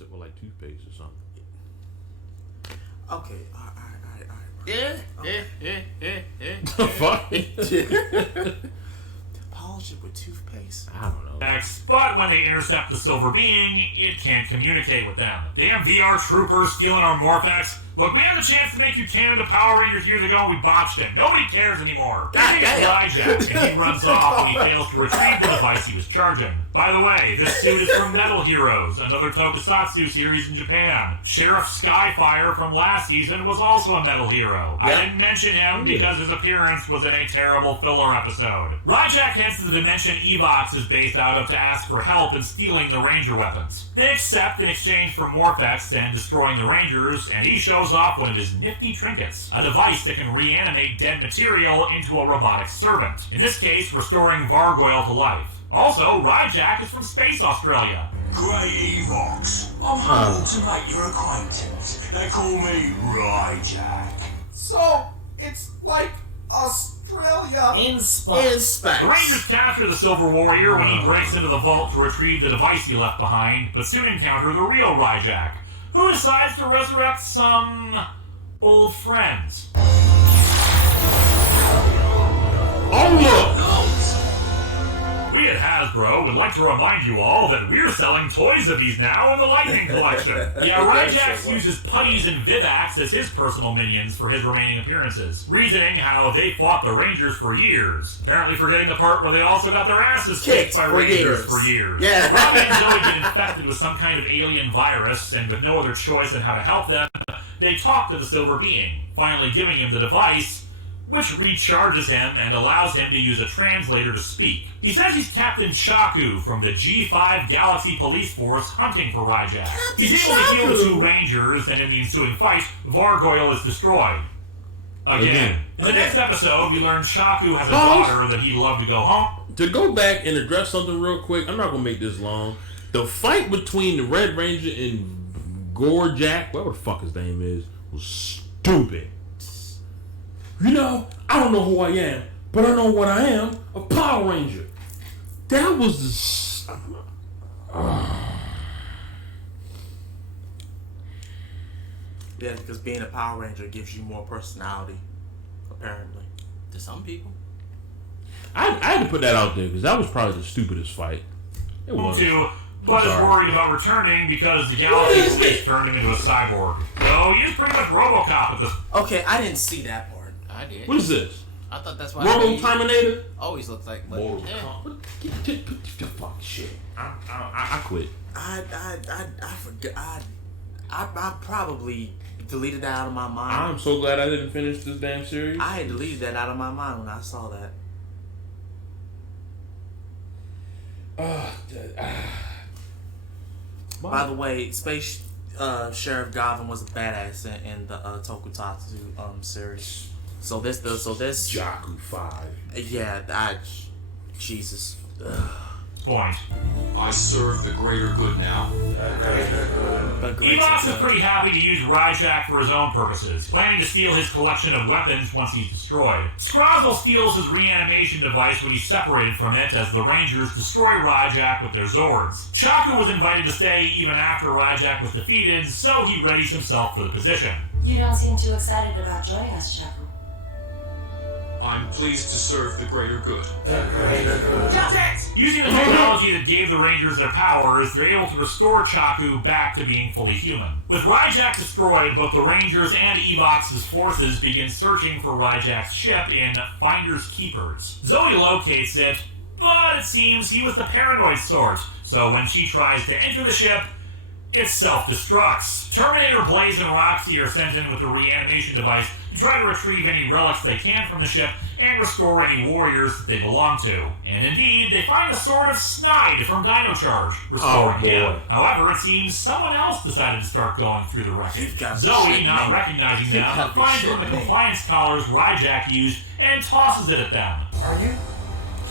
it with like toothpaste or something. Okay, alright. The fuck? Polish it with toothpaste. I don't know. But when they intercept the silver being, it can't communicate with them. Damn VR troopers stealing our Morphex. Look, we had the chance to make you Canada Power Rangers years ago and we botched it. Nobody cares anymore. God damn. Hijack, and he runs off when he fails to retrieve the device he was charging. By the way, this suit is from Metal Heroes, another tokusatsu series in Japan. Sheriff Skyfire from last season was also a Metal Hero. I didn't mention him because his appearance was in a terrible filler episode. Ryjack heads to the dimension Evox is based out of to ask for help in stealing the Ranger weapons. They accept in exchange for Morphex and destroying the Rangers, and he shows off one of his nifty trinkets, a device that can reanimate dead material into a robotic servant. In this case, restoring Vargoyle to life. Also, Ryjack is from Space Australia. Grey Evox, I'm humbled to make your acquaintance. They call me Ryjack. So, it's like Australia. In space. The Rangers capture the Silver Warrior when he breaks into the vault to retrieve the device he left behind, but soon encounter the real Ryjack, who decides to resurrect some old friends. Oh look! We at Hasbro would like to remind you all that we're selling toys of these now in the Lightning Collection. Yeah, Ryjax uses putties and Vivax as his personal minions for his remaining appearances, reasoning how they fought the Rangers for years. Apparently forgetting the part where they also got their asses kicked by Rangers for years. Yeah. Robbie and Zoe get infected with some kind of alien virus, and with no other choice on how to help them, they talk to the Silver Being, finally giving him the device, which recharges him and allows him to use a translator to speak. He says he's Captain Chaku from the G5 Galaxy Police Force hunting for Ryjack. He's able to heal the two Rangers, and in the ensuing fight, Vargoyle is destroyed. Again. In the next episode, we learn Chaku has a daughter that he'd love to go home. To go back and address something real quick, I'm not gonna make this long. The fight between the Red Ranger and Gorjak, whatever the fuck his name is, was stupid. You know, I don't know who I am, but I know what I am, a Power Ranger. That was the... Yeah, because being a Power Ranger gives you more personality, apparently. To some people. I had to put that out there, because that was probably the stupidest fight. It was. But is worried about returning because the Galaxy Police turned him into a cyborg. So he is pretty much RoboCop at this. Okay, I didn't see that part. I did. What is this? I thought that's why Robo Terminator? always looks like. Mortal Get the fuck shit. I quit. I forgot. I probably deleted that out of my mind. I'm so glad I didn't finish this damn series. I had deleted that out of my mind when I saw that. By the way, Space Sheriff Gotham was a badass in the Tokusatsu series. So this Jaku 5. Yeah, Jesus. Point. I serve the greater good now. Evox is pretty happy to use Ryjack for his own purposes, planning to steal his collection of weapons once he's destroyed. Scrozzle steals his reanimation device when he's separated from it as the Rangers destroy Ryjack with their Zords. Chaku was invited to stay even after Ryjack was defeated, so he readies himself for the position. You don't seem too excited about joining us, Chaku. I'm pleased to serve the greater good. Using the technology that gave the Rangers their powers, they're able to restore Chaku back to being fully human. With Ryjack destroyed, both the Rangers and Evox's forces begin searching for Ryjack's ship in Finders Keepers. Zoe locates it, but it seems he was the paranoid sort, so when she tries to enter the ship, it self-destructs. Terminator, Blaze, and Roxy are sent in with a reanimation device to try to retrieve any relics they can from the ship and restore any warriors that they belong to. And indeed, they find the sword of Snide from Dino Charge, restoring him. However, it seems someone else decided to start going through the wreckage. Zoe, not recognizing them, finds one of the compliance collars Ryjack used and tosses it at them. Are you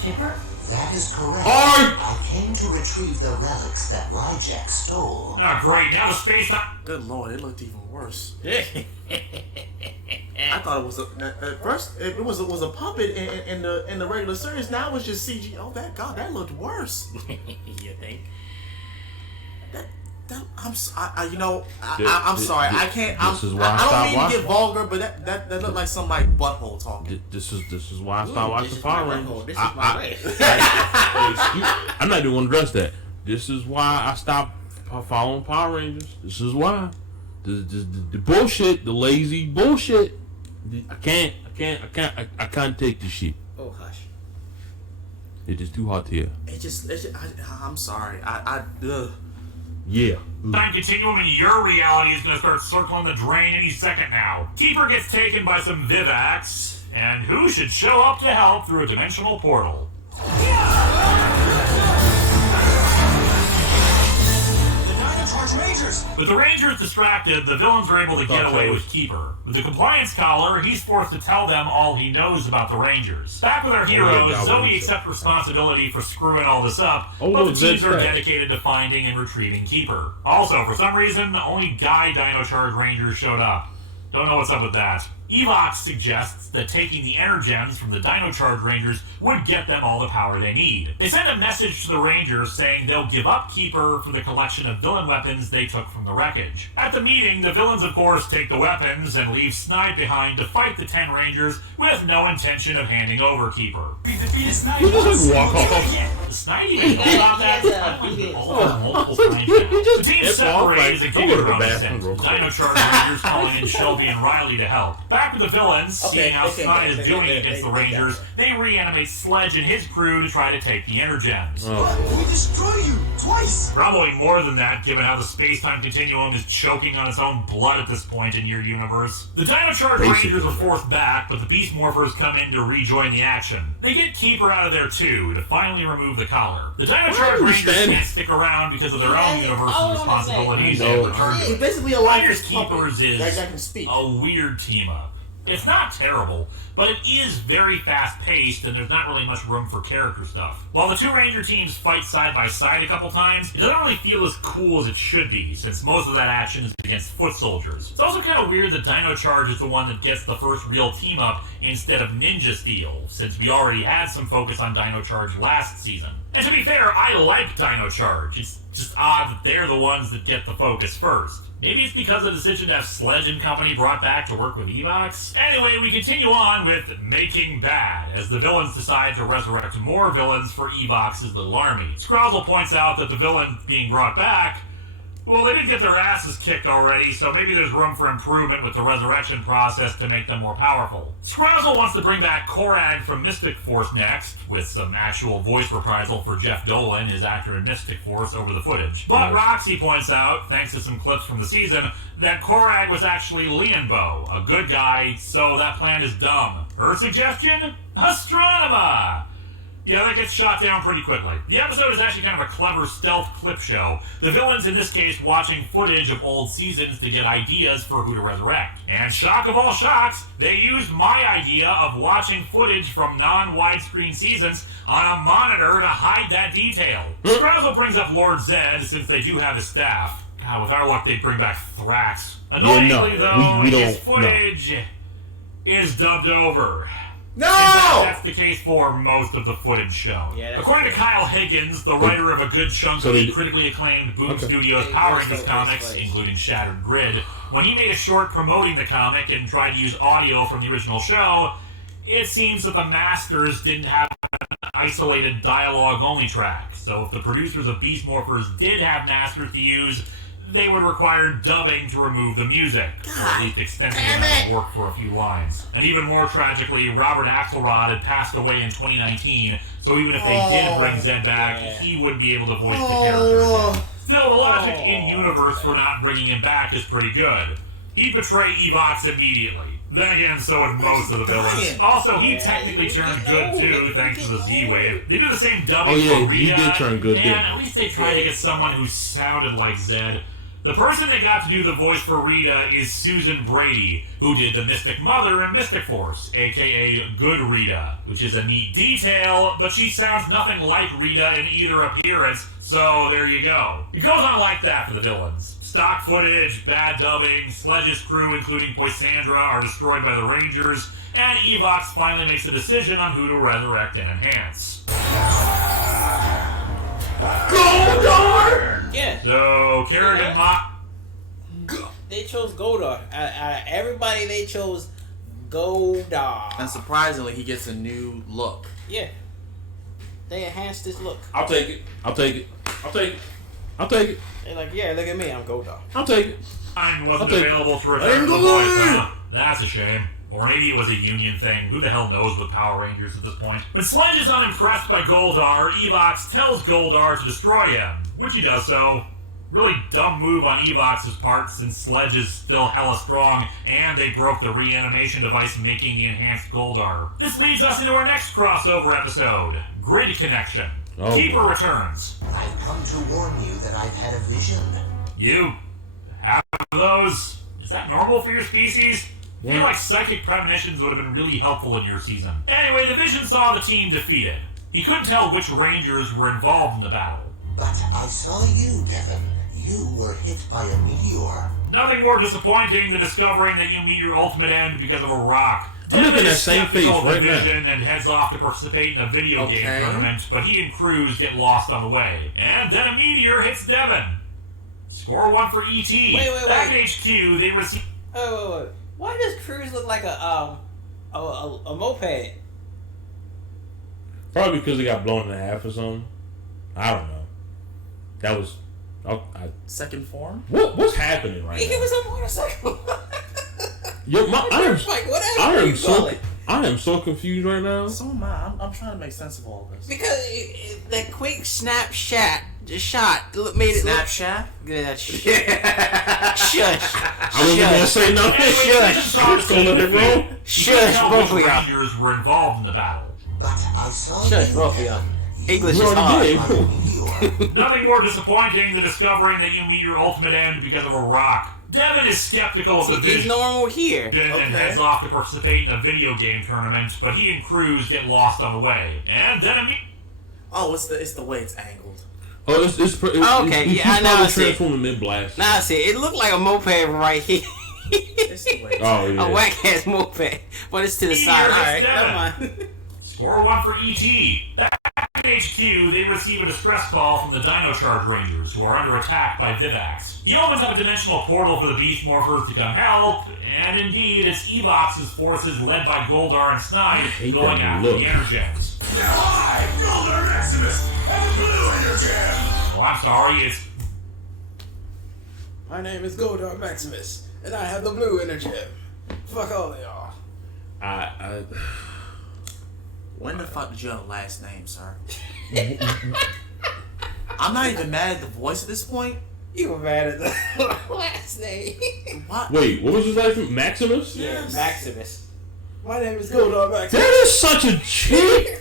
Keeper? That is correct. I came to retrieve the relics that Ryjack stole. Oh, great. Now the space... Good lord, it looked even worse. I thought it was at first it was a puppet in the regular series. Now it's just CG. Oh, that looked worse. You think? I'm sorry. I can't. This is why I I stopped don't mean to watching. get vulgar, but that looked like some like butthole talking. This is why I stopped watching This is Power my Rangers. butthole. This is my way. I'm not even gonna address that. This is why I stopped following Power Rangers. This is why. The bullshit, the lazy bullshit. I can't take this shit. Oh hush. It is too hot here. I'm sorry. Yeah. Time continuum in your reality is going to start circling the drain any second now. Keeper gets taken by some Vivacs, and who should show up to help through a dimensional portal? Rangers! With the Rangers distracted, the villains are able to get away with Keeper. With the compliance collar, he's forced to tell them all he knows about the Rangers. Back with our heroes, Zoe accepts responsibility for screwing all this up, but the teams are dedicated to finding and retrieving Keeper. Also, for some reason, only Guy Dino Charge Rangers showed up. Don't know what's up with that. Evox suggests that taking the Energems from the Dino Charge Rangers would get them all the power they need. They send a message to the Rangers saying they'll give up Keeper for the collection of villain weapons they took from the wreckage. At the meeting, the villains of course take the weapons and leave Snide behind to fight the 10 Rangers with no intention of handing over Keeper. We defeated Snide. You just walk off. The Snide even know about that? I went through multiple times now. The team separated as a Giga descent. Dino Charge Rangers calling in Shelby and Riley to help. Back with the villains, seeing how Snide is doing against the Rangers, they reanimate Sledge and his crew to try to take the Energems. We destroy you twice! Probably more than that, given how the space-time continuum is choking on its own blood at this point in your universe. The Dino Charge Rangers are forced back, but the Beast Morphers come in to rejoin the action. They get Keeper out of there too, to finally remove the collar. The Dino Charge Rangers can't stick around because of their own universe's responsibilities and return to He's it. basically a Rangers lifeless Keepers puppet is that can speak. a weird team-up. It's not terrible, but it is very fast-paced, and there's not really much room for character stuff. While the two Ranger teams fight side by side a couple times, it doesn't really feel as cool as it should be, since most of that action is against foot soldiers. It's also kind of weird that Dino Charge is the one that gets the first real team-up instead of Ninja Steel, since we already had some focus on Dino Charge last season. And to be fair, I like Dino Charge. It's just odd that they're the ones that get the focus first. Maybe it's because of the decision to have Sledge and company brought back to work with Evox? Anyway, we continue on with Making Bad, as the villains decide to resurrect more villains for Evox's little army. Scrozzle points out that the villain being brought back, well, they did get their asses kicked already, so maybe there's room for improvement with the resurrection process to make them more powerful. Scrozzle wants to bring back Korag from Mystic Force next, with some actual voice reprisal for Jeff Dolan, his actor in Mystic Force, over the footage. But Roxy points out, thanks to some clips from the season, that Korag was actually Lianbo, a good guy, so that plan is dumb. Her suggestion? Astronema! Yeah, that gets shot down pretty quickly. The episode is actually kind of a clever stealth clip show. The villains in this case watching footage of old seasons to get ideas for who to resurrect. And shock of all shocks, they used my idea of watching footage from non-widescreen seasons on a monitor to hide that detail. Scrozzle brings up Lord Zed, since they do have his staff. God, with our luck, they'd bring back Thrax. Annoyingly, though, his footage is dubbed over. No! In fact, that's the case for most of the footage shown. Yeah, according to Kyle Higgins, the writer of a good chunk of the critically acclaimed Boom Studios Power Rangers comics, including Shattered Grid, when he made a short promoting the comic and tried to use audio from the original show, it seems that the masters didn't have an isolated dialogue-only track. So if the producers of Beast Morphers did have masters to use, they would require dubbing to remove the music, or at least extensive amount of work for a few lines. And even more tragically, Robert Axelrod had passed away in 2019, so even if they did bring Zed back, he wouldn't be able to voice the character again. Still, the logic in-universe for not bringing him back is pretty good. He'd betray Evox immediately. Then again, so would most of the villains. Also, he technically turned good too, thanks to the Z-Wave. They do the same dubbing for Rita. He did turn good, Man, at least they tried to get someone who sounded like Zed. The person they got to do the voice for Rita is Susan Brady, who did the Mystic Mother in Mystic Force, aka Good Rita, which is a neat detail, but she sounds nothing like Rita in either appearance, so there you go. It goes on like that for the villains. Stock footage, bad dubbing, Sledge's crew, including Poisandra, are destroyed by the Rangers, and Evox finally makes a decision on who to resurrect and enhance. Goldar! Yeah. So, So Kerrigan They chose Goldar. Out of everybody, they chose Goldar. And surprisingly, he gets a new look. Yeah. They enhanced his look. I'll take it. I'll take it. I'll take it. I'll take it. They're like, yeah, look at me, I'm Goldar. I'll take it. wasn't available to return to the voice, huh? That's a shame. Or maybe it was a union thing. Who the hell knows with Power Rangers at this point? When Sledge is unimpressed by Goldar, Evox tells Goldar to destroy him, which he does so. Really dumb move on Evox's part since Sledge is still hella strong and they broke the reanimation device making the enhanced Goldar. This leads us into our next crossover episode, Grid Connection. Oh, Keeper boy. returns. I've come to warn you that I've had a vision. You have those? Is that normal for your species? I feel like psychic premonitions would have been really helpful in your season. Anyway, the Vision saw the team defeated. He couldn't tell which Rangers were involved in the battle. But I saw you, Devin. You were hit by a meteor. Nothing more disappointing than discovering that you meet your ultimate end because of a rock. I'm looking at Devin that is same face skeptical of the right now. Vision and heads off to participate in a video game tournament, but he and Cruz get lost on the way. And then a meteor hits Devin. Score one for E.T. Wait. Back at HQ, they receive... Wait. Why does Cruz look like a moped? Probably because they got blown in half or something. I don't know. That was... Second form? What's happening right It now? was a motorcycle. I am so confused right now. So am I. I'm trying to make sense of all this. Because that quick snapshot made it Snapchat? Shush. I wasn't gonna say nothing. Anyway, the Vision saw the team Let it roll. defeated. He Shush, couldn't tell both which of y'all. Rangers were involved in the battle. But I saw Shush, you, both of Devin. y'all. You English were is hard. hit by a meteor. Nothing more disappointing than discovering that you meet your ultimate end because of a rock. Devin is skeptical of the It's Vision normal here. and heads off to participate in a video game tournament, but he and Cruz get lost on the way. And then Oh, it's the way it's angled. Oh, Okay, yeah, I know, I see. Transforming mid blast. Now I see, it looked like a moped right here. It's the way it's Oh yeah. A whack ass moped, but it's to the Meteor side. hits Alright, Devin. never mind. Score one for E.T. Back at HQ, they receive a distress call from the Dino Charge Rangers, who are under attack by Vivax. He opens up a dimensional portal for the Beast Morphers to come help, and indeed, it's Evox's forces led by Goldar and Snide hate going that after look. the Energens. Hi, Goldar Maximus, and the Blue Energy. Well, I'm sorry, it's... My name is Goldar Maximus, and I have the blue energy. Fuck all of y'all. When the fuck did you have a last name, sir? I'm not even mad at the voice at this point. You were mad at the last name. What? Wait, what was his last name? Maximus? Yeah, Maximus. My name is Goldar Maximus. That is such a cheat.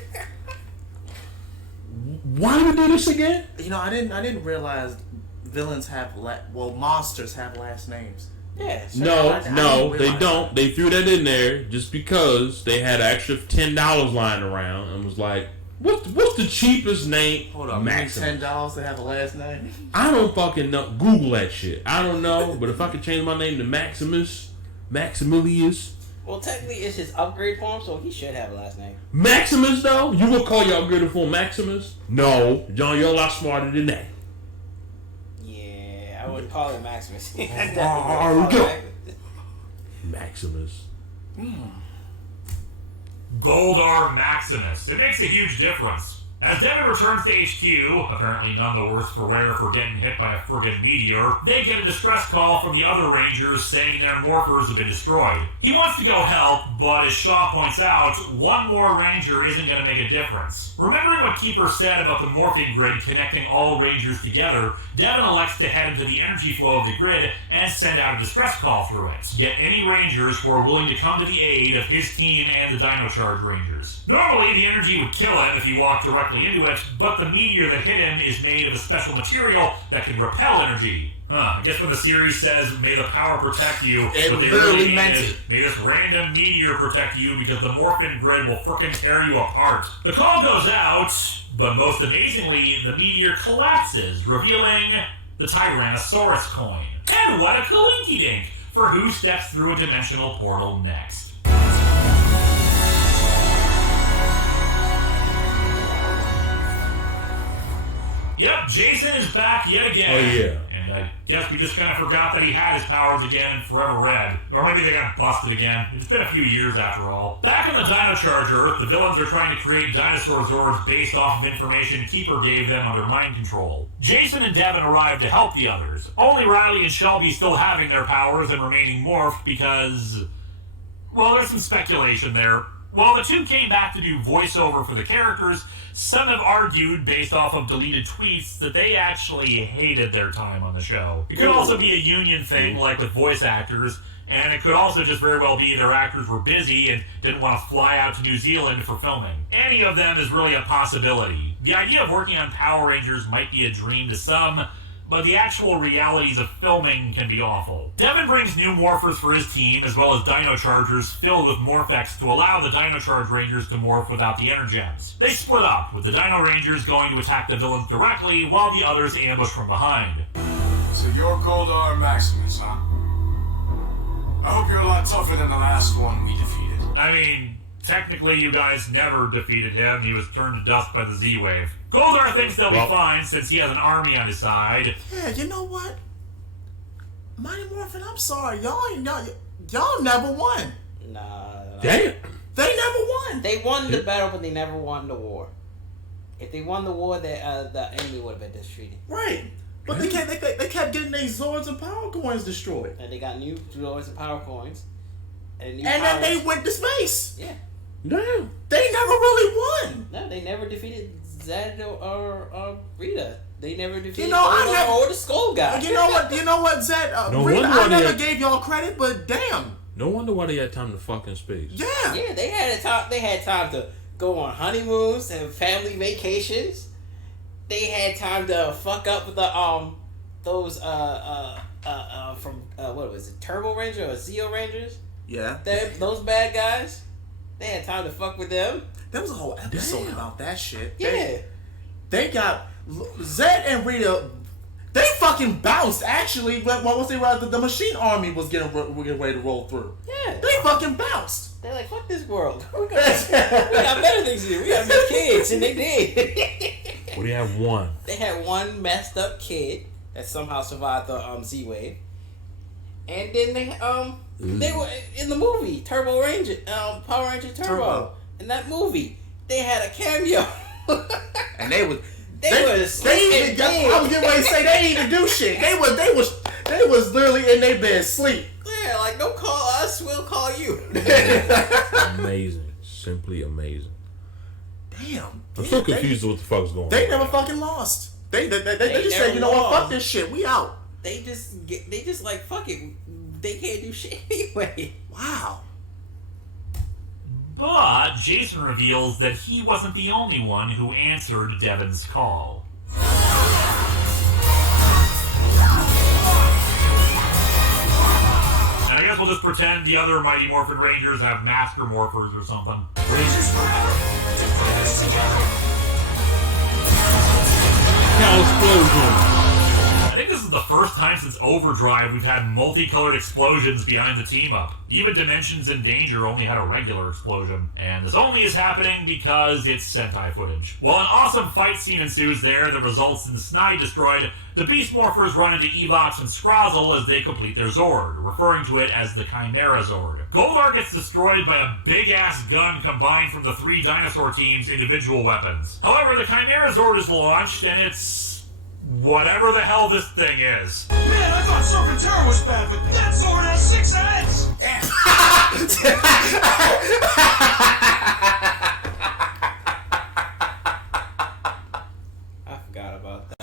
Why do we do this again? You know, I didn't realize villains have monsters have last names. Yeah. Sure. No, I didn't they realize don't. that. They threw that in there just because they had an extra $10 lying around and was like, "What's the cheapest name?" Hold on, Maximus. $10 to have a last name? I don't fucking know. Google that shit. I don't know, but if I could change my name to Maximilius. Well, technically, it's his upgrade form, so he should have a last name. Maximus, though? You would call your upgraded form Maximus? No. John, you're a lot smarter than that. Yeah, I wouldn't call it Maximus. I Oh, definitely wouldn't call it Maximus. Goldar Maximus. It makes a huge difference. As Devin returns to HQ, apparently none the worse for wear for getting hit by a friggin' meteor, they get a distress call from the other Rangers saying their Morphers have been destroyed. He wants to go help, but as Shaw points out, one more Ranger isn't going to make a difference. Remembering what Keeper said about the morphing grid connecting all Rangers together, Devin elects to head into the energy flow of the grid and send out a distress call through it. Get any Rangers who are willing to come to the aid of his team and the Dino Charge Rangers. Normally, the energy would kill him if he walked directly into it, but the meteor that hit him is made of a special material that can repel energy. I guess when the series says, may the power protect you, what they literally really mean meant is, it. may this random meteor protect you because the morphin grid will frickin' tear you apart. The call goes out, but most amazingly, the meteor collapses, revealing the Tyrannosaurus coin. And what a coinkydink for who steps through a dimensional portal next. Yep, Jason is back yet again. Oh, yeah. And and I guess we just kind of forgot that he had his powers again in Forever Red. Or maybe they got busted again. It's been a few years after all. Back on the Dino Charge Earth, the villains are trying to create dinosaur Zords based off of information Keeper gave them under mind control. Jason and Devin arrive to help the others. Only Riley and Shelby still having their powers and remaining morphed because... well, there's some speculation there. While the two came back to do voiceover for the characters, some have argued, based off of deleted tweets, that they actually hated their time on the show. It could also be a union thing, like with voice actors, and it could also just very well be their actors were busy and didn't want to fly out to New Zealand for filming. Any of them is really a possibility. The idea of working on Power Rangers might be a dream to some, but the actual realities of filming can be awful. Devin brings new Morphers for his team, as well as Dino Chargers filled with Morphex to allow the Dino Charge Rangers to morph without the Energems. They split up, with the Dino Rangers going to attack the villains directly, while the others ambush from behind. So you're Goldar Maximus, huh? I hope you're a lot tougher than the last one we defeated. I mean, technically you guys never defeated him. He was turned to dust by the Z-Wave. Goldar thinks they'll be fine since he has an army on his side. Yeah, you know what? Mighty Morphin, I'm sorry. Y'all never won. Nah. Damn. They never won. They won the battle, but they never won the war. If they won the war, the enemy would have been destroyed. Right. But they kept getting their Zords and Power Coins destroyed. And they got new Zords and Power Coins. And then they went to space. Yeah. Damn. They never really won. No, they never defeated Zed or Rita. They never defeated or the Skull Guy. You know what, Zed? No Rita, wonder I never gave y'all credit, but damn. No wonder why they had time to fuck in space. Yeah. Yeah, they had time to go on honeymoons and family vacations. They had time to fuck up with the those from what was it, Turbo Ranger or Zeo Rangers? Yeah. Those bad guys. They had time to fuck with them. There was a whole episode about that shit. Yeah. They got Zed and Rita. They fucking bounced actually. Once the machine army was getting ready to roll through. Yeah. They fucking bounced. They're like, fuck this world. We got better things to do. We got to make kids, and they did. Well, they have one. They had one messed up kid that somehow survived the Z-Wave, and then they were in the movie Turbo Ranger, Power Ranger Turbo. In that movie, they had a cameo, and they was. I was getting ready to say they didn't even do shit. They was literally in their bed sleep. Yeah, like don't call us, we'll call you. Amazing, simply amazing. Damn. I'm so confused with what the fuck's going on. They never fucking lost. They just said, you know what, fuck this shit, we out. They just like fuck it. They can't do shit anyway. Wow. But Jason reveals that he wasn't the only one who answered Devin's call. And I guess we'll just pretend the other Mighty Morphin Rangers have Master Morphers or something. Rangers forever. Defend us together. Cow explosion. I think this is the first time since Overdrive we've had multicolored explosions behind the team-up. Even Dimensions in Danger only had a regular explosion. And this only is happening because it's Sentai footage. While an awesome fight scene ensues there that results in Snide destroyed, the Beast Morphers run into Evox and Scrozzle as they complete their Zord, referring to it as the Chimera Zord. Goldar gets destroyed by a big-ass gun combined from the three dinosaur teams' individual weapons. However, the Chimera Zord is launched, and it's whatever the hell this thing is. Man, I thought Serpentera was bad, but that sword has 6 heads! I forgot about that.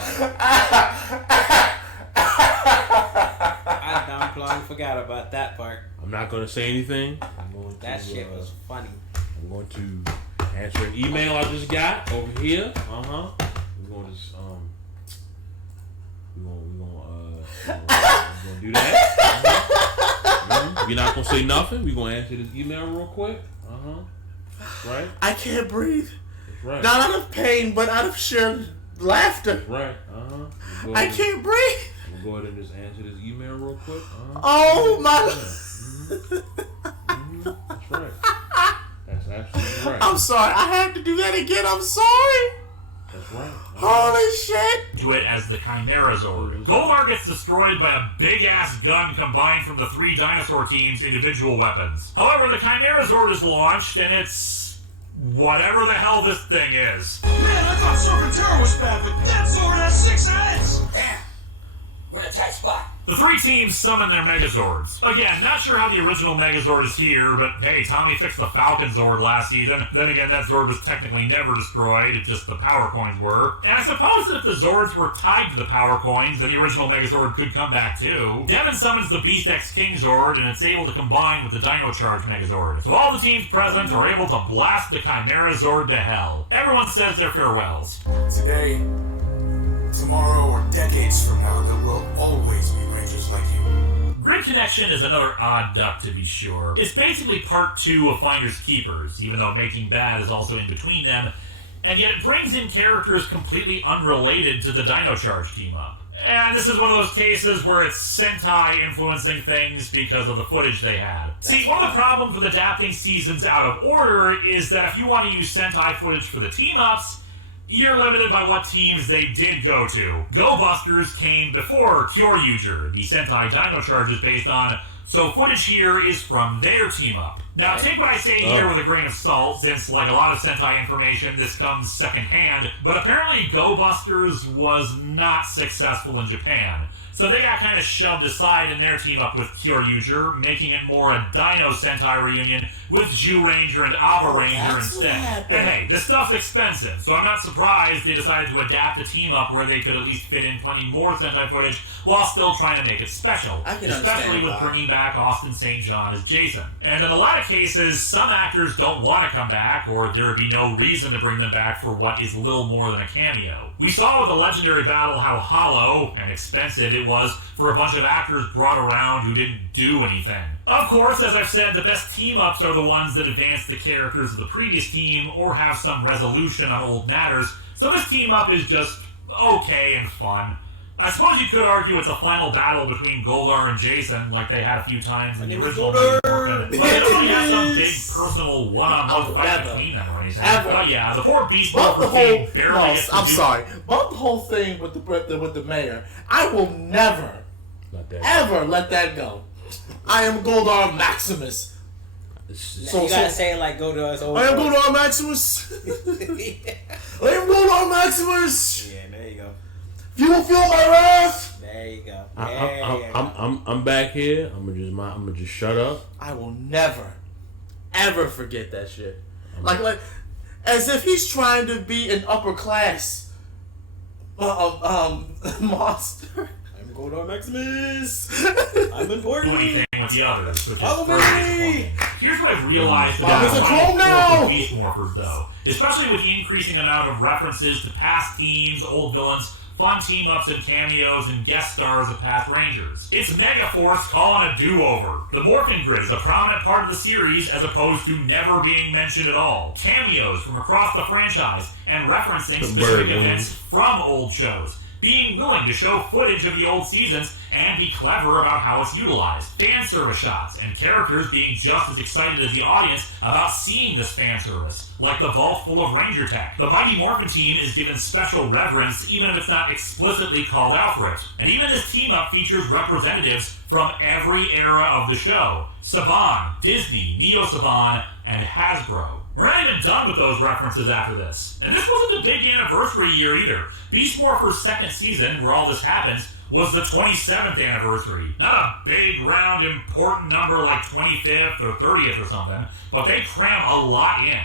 I downplugged forgot about that part. I'm not going to say anything. That shit was funny. I'm going to answer an email I just got over here. We're going to we're gonna do that. We're not gonna say nothing. We're gonna answer this email real quick. Right? I can't breathe. That's right. Not out of pain, but out of sheer laughter. That's right. I can't breathe. I'm gonna go ahead and just answer this email real quick. Oh my. That's right. That's absolutely right. I'm sorry. I had to do that again. I'm sorry. That's right. Holy shit! To it as the Chimera Zord. Goldar gets destroyed by a big-ass gun combined from the 3 dinosaur teams' individual weapons. However, the Chimera Zord is launched, and it's whatever the hell this thing is. Man, I thought Serpentera was bad, but that Zord has 6 heads! Damn. We're in a tight spot. The 3 teams summon their Megazords. Again, not sure how the original Megazord is here, but hey, Tommy fixed the Falcon Zord last season. Then again, that Zord was technically never destroyed, it's just the power coins were. And I suppose that if the Zords were tied to the power coins, then the original Megazord could come back too. Devin summons the Beast X King Zord, and it's able to combine with the Dino Charge Megazord. So all the teams present are able to blast the Chimera Zord to hell. Everyone says their farewells. Today, tomorrow, or decades from now, there will always be Rangers like you. Grid Connection is another odd duck, to be sure. It's basically part 2 of Finders Keepers, even though Making Bad is also in between them, and yet it brings in characters completely unrelated to the Dino Charge team-up. And this is one of those cases where it's Sentai influencing things because of the footage they had. See, one of the problems with adapting seasons out of order is that if you want to use Sentai footage for the team-ups, you're limited by what teams they did go to. Go Busters came before Kyoryuger, the Sentai Dino Charge is based on, so footage here is from their team-up. Now, take what I say here with a grain of salt, since, like a lot of Sentai information, this comes secondhand, but apparently Go Busters was not successful in Japan. So they got kind of shoved aside in their team-up with Kyoryuger, making it more a Dino Sentai reunion with Jew Ranger and Ava Ranger instead. And hey, this stuff's expensive, so I'm not surprised they decided to adapt a team-up where they could at least fit in plenty more Sentai footage while still trying to make it special, especially with bringing back Austin St. John as Jason. And in a lot of cases, some actors don't want to come back, or there would be no reason to bring them back for what is little more than a cameo. We saw with the legendary battle how hollow and expensive it was for a bunch of actors brought around who didn't do anything. Of course, as I've said, the best team-ups are the ones that advance the characters of the previous team or have some resolution on old matters, so this team-up is just okay and fun. I suppose you could argue it's a final battle between Goldar and Jason, like they had a few times in the original Mighty Morphin, but they don't really have some big personal one-on-one fight between them or anything. But yeah, the poor Beast Morpher team barely gets to About the whole thing with the mayor, I will never, ever let that go. I am Goldar Maximus. So you gotta say it like Goldar's old. I am Goldar Maximus. I am Goldar Maximus. Yeah, there you go. You will feel my wrath. There you go. I'm back here. I'm gonna just shut up. I will never, ever forget that shit. Like, as if he's trying to be an upper class, monster. I'm Goldar Maximus. I'm important. Do anything with the others, which is pretty disappointing. Here's what I've realized about There's a the clone now! Beast Morphers, though. Especially with the increasing amount of references to past teams, old villains, fun team-ups and cameos, and guest stars of past Rangers. It's Megaforce calling a do-over. The Morphin Grid is a prominent part of the series as opposed to never being mentioned at all. Cameos from across the franchise and referencing specific events from old shows. Being willing to show footage of the old seasons and be clever about how it's utilized. Fan service shots and characters being just as excited as the audience about seeing this fan service, like the vault full of Ranger tech. The Mighty Morphin team is given special reverence even if it's not explicitly called out for it. And even this team-up features representatives from every era of the show. Saban, Disney, Neo Saban, and Hasbro. We're not even done with those references after this. And this wasn't the big anniversary year either. Beast Morpher's second season, where all this happens, was the 27th anniversary. Not a big, round, important number like 25th or 30th or something, but they cram a lot in.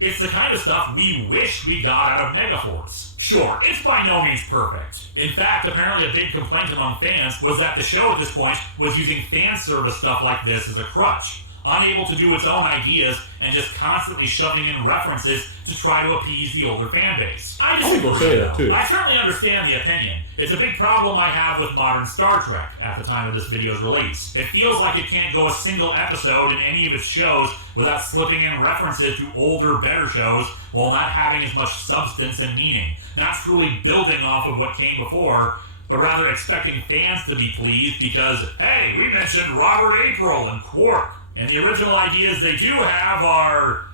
It's the kind of stuff we wish we got out of Megaforce. Sure, it's by no means perfect. In fact, apparently a big complaint among fans was that the show at this point was using fan service stuff like this as a crutch. Unable to do its own ideas and just constantly shoving in references to try to appease the older fan base. I disagree, though. I certainly understand the opinion. It's a big problem I have with modern Star Trek at the time of this video's release. It feels like it can't go a single episode in any of its shows without slipping in references to older, better shows while not having as much substance and meaning. Not truly building off of what came before, but rather expecting fans to be pleased because, hey, we mentioned Robert April and Quark. And the original ideas they do have are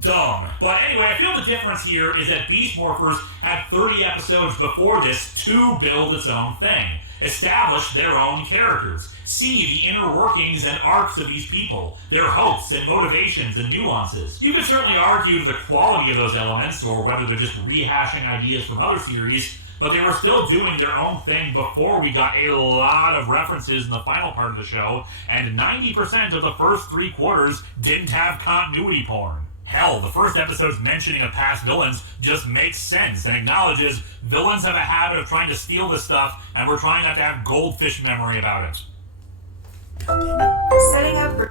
dumb. But anyway, I feel the difference here is that Beast Morphers had 30 episodes before this to build its own thing, establish their own characters, see the inner workings and arcs of these people, their hopes and motivations and nuances. You could certainly argue to the quality of those elements, or whether they're just rehashing ideas from other series, but they were still doing their own thing before we got a lot of references in the final part of the show, and 90% of the first 3 quarters didn't have continuity porn. Hell, the first episode's mentioning of past villains just makes sense and acknowledges villains have a habit of trying to steal this stuff, and we're trying not to have goldfish memory about it. Setting up.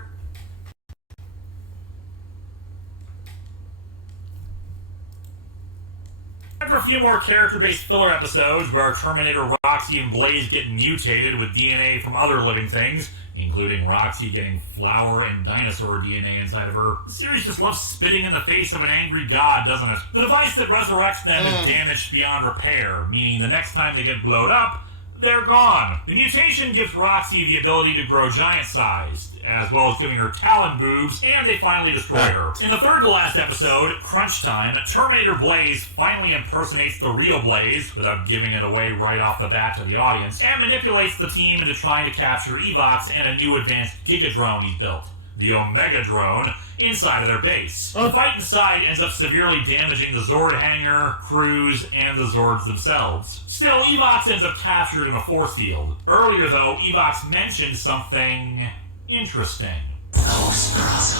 After a few more character-based filler episodes where Terminator, Roxy, and Blaze get mutated with DNA from other living things, including Roxy getting flower and dinosaur DNA inside of her, the series just loves spitting in the face of an angry god, doesn't it? The device that resurrects them is damaged beyond repair, meaning the next time they get blowed up, they're gone. The mutation gives Roxy the ability to grow giant-sized, as well as giving her talon boobs, and they finally destroy her. In the third to last episode, Crunch Time, Terminator Blaze finally impersonates the real Blaze, without giving it away right off the bat to the audience, and manipulates the team into trying to capture Evox and a new advanced Giga drone he's built, the Omega drone, inside of their base. The fight inside ends up severely damaging the Zord hangar, crews, and the Zords themselves. Still, Evox ends up captured in a force field. Earlier, though, Evox mentioned something interesting. Those girls,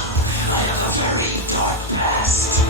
I have a very dark past.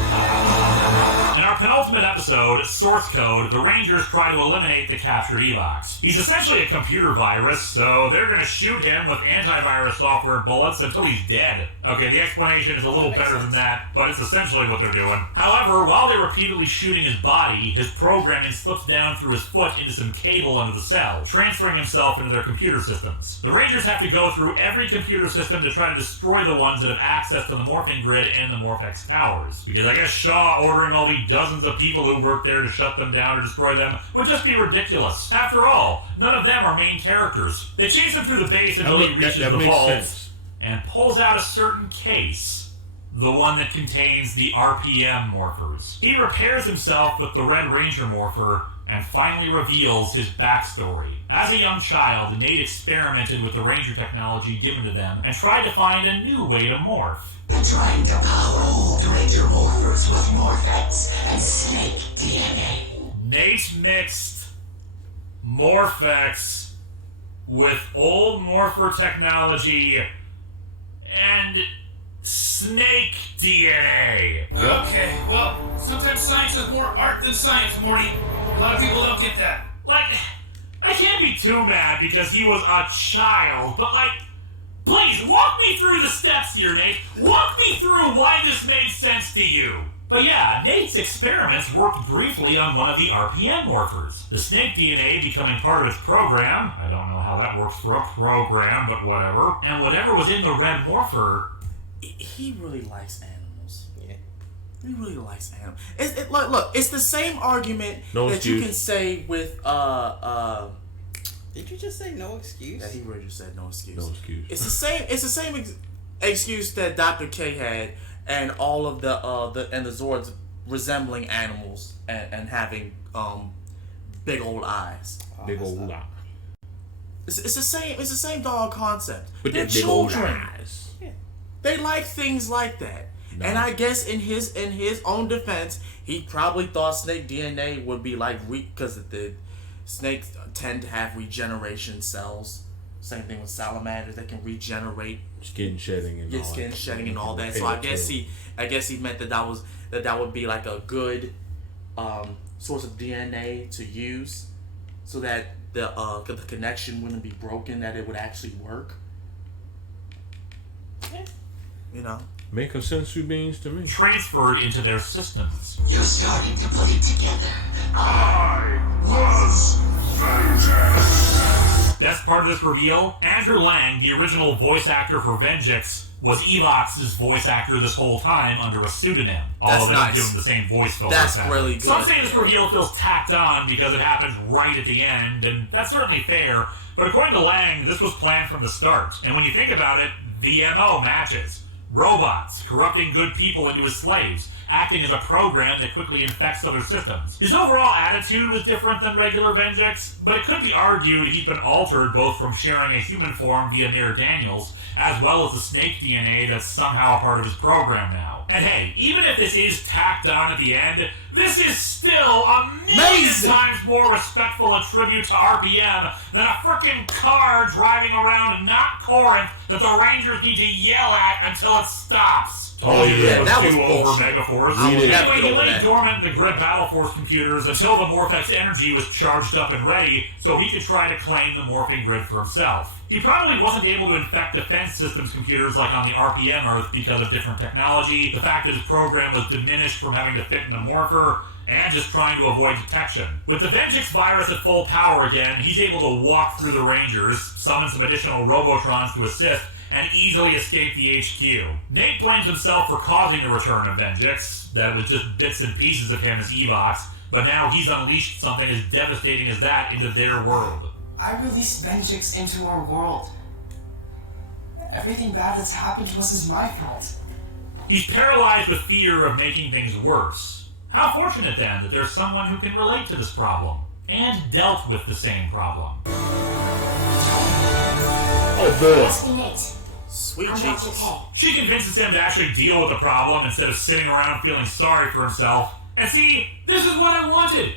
In our penultimate episode, Source Code, the Rangers try to eliminate the captured Evox. He's essentially a computer virus, so they're gonna shoot him with antivirus software bullets until he's dead. Okay, the explanation is a little better than that, but it's essentially what they're doing. However, while they're repeatedly shooting his body, his programming slips down through his foot into some cable under the cell, transferring himself into their computer systems. The Rangers have to go through every computer system to try to destroy the ones that have access to the morphing grid and the Morphex towers. Because I guess Shaw ordering all the dozens of people who work there to shut them down or destroy them would just be ridiculous. After all, none of them are main characters. They chase him through the base until he reaches the vault and pulls out a certain case, the one that contains the RPM morphers. He repairs himself with the Red Ranger morpher and finally reveals his backstory. As a young child, Nate experimented with the Ranger technology given to them and tried to find a new way to morph. Trying to power old Ranger morphers with Morphex and snake DNA. Nate mixed Morphex with old morpher technology and snake DNA. Okay, well, sometimes science is more art than science, Morty. A lot of people don't get that. Like, I can't be too mad because he was a child, but like, please, walk me through the steps here, Nate. Walk me through why this made sense to you. But yeah, Nate's experiments worked briefly on one of the RPM morphers. The snake DNA becoming part of its program. I don't know how that works for a program, but whatever. And whatever was in the red morpher... He really likes animals. Yeah. He really likes animals. Look, it's the same argument you can say with Did you just say no excuse? Yeah, he really just said no excuse. No excuse. It's the same excuse that Dr. K had, and all of the Zords resembling animals and having big old eyes. Big old eye. It's the same dog concept. But they're big old children. eyes. Yeah. They like things like that. No. And I guess in his own defense, he probably thought snake DNA would be like because the snakes tend to have regeneration cells. Same thing with salamanders; they can regenerate skin shedding and all that. So I guess he meant that would be like a good source of DNA to use, so that the connection wouldn't be broken, that it would actually work. Yeah. You know. Making sensu beans to me. Transferred into their systems. You're starting to put it together. I was Vengeance! Best part of this reveal, Andrew Lang, the original voice actor for Vengeance, was Evox's voice actor this whole time under a pseudonym. Although they don't give him the same voice filter. That's really good. Some say this reveal feels tacked on because it happens right at the end, and that's certainly fair, but according to Lang, this was planned from the start. And when you think about it, the MO matches. Robots corrupting good people into his slaves, acting as a program that quickly infects other systems. His overall attitude was different than regular Venjix, but it could be argued he's been altered both from sharing a human form via Mayor Daniels, as well as the snake DNA that's somehow a part of his program now. And hey, even if this is tacked on at the end, this is still a million times more respectful a tribute to RPM than a frickin' car driving around not Corinth that the Rangers need to yell at until it stops. Oh yeah, that was over bullshit. Megaforce. Anyway, He lay dormant in the Grid Battle Force computers until the Morphex energy was charged up and ready, so he could try to claim the morphing grid for himself. He probably wasn't able to infect defense systems computers like on the RPM Earth because of different technology, the fact that his program was diminished from having to fit in a morpher, and just trying to avoid detection. With the Venjix virus at full power again, he's able to walk through the Rangers, summon some additional Robotrons to assist, and easily escape the HQ. Nate blames himself for causing the return of Venjix, that it was just bits and pieces of him as Evox, but now he's unleashed something as devastating as that into their world. I released Venjix into our world. Everything bad that's happened to us is my fault. He's paralyzed with fear of making things worse. How fortunate then that there's someone who can relate to this problem, and dealt with the same problem. Oh boy. Must be Nate. Sweet I'm Dr. Jesus. K. She convinces him to actually deal with the problem instead of sitting around feeling sorry for himself. And see, this is what I wanted.